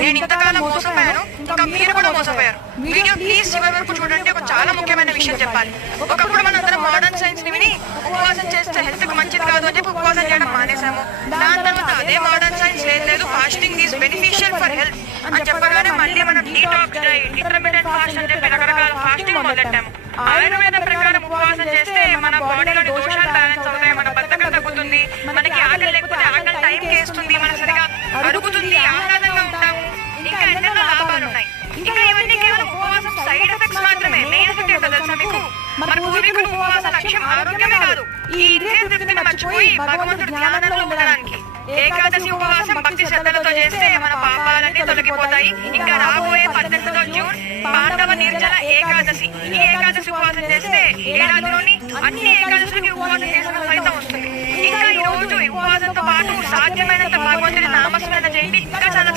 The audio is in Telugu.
నేను ఇంతకాలం మోసపోయాను, ఇంకా మీరు కూడా మోసపోయారు. వీడియో ప్లీజ్ చివరి వరకు చూడండి. ఒక చాలా ముఖ్యమైన విషయం చెప్పాలి. ఒకప్పుడు మనందరం మోడర్న్ సైన్స్ ని విని ఉపవాసం చేస్తే హెల్త్ కు మంచిది కాదు అని చెప్పి ఉపవాసం చేయడం మానేసాము. దాని తర్వాత అదే మోడర్న్ సైన్స్ లేదు fasting is beneficial for health అని చెప్పగానే మళ్ళీ మనం డీటాక్స్ డైట్, ఇంటర్మీడియట్ ఫాస్ట్ అని చెప్పి రకరకాల ఫాస్టింగ్ మొదలెట్టాము. ఆయుర్వేద ప్రకారం ఉపవాసం చేస్తే మన బాడీలోని దోషాలు బ్యాలెన్స్ అవుతాయి, మన బద్ధకం తగ్గుతుంది, మనకి ఆకలి లేకపోతే ఆకలి టైం వేస్తుంది, మన సరిగా అరుగుతుంది, ఆహ్లాదంగా ఉంటాము, ఇంకా ఎన్నెన్నో లాభాలు ఉన్నాయి. ఇంకా ఇవన్నీ కేవలం ఉపవాసం సైడ్ ఎఫెక్ట్స్ మాత్రమే. మెయిన్ ఎఫెక్ట్ ఏంటో తెలుసా మీకు? మన పూర్వీకులు ఉపవాస లక్ష్యం ఆరోగ్యమే కాదు, ఈ ఇంద్రియ తృప్తిని మర్చిపోయి భగవంతుడి ధ్యానంలో ఉండడానికి. ఏకాదశి ఉపవాసం భక్తి శ్రద్ధలతో చేస్తే మన పాపాలన్నీ తొలగిపోతాయి. ఇంకా రాబోయే 18వ జూన్ పాండవ నిర్జల ఏకాదశి. ఈ ఏకాదశి ఉపవాసం చేస్తే ఏడాదిలోని అన్ని ఏకాదశులకి ఉపవాసం చేసిన ఫలితం వస్తుంది. ఇంకా ఈ రోజు ఉపవాసంతో పాటు సాధ్యమైనంత భగవంతుడి నామస్మరణ చేయండి. ఇంకా చాలా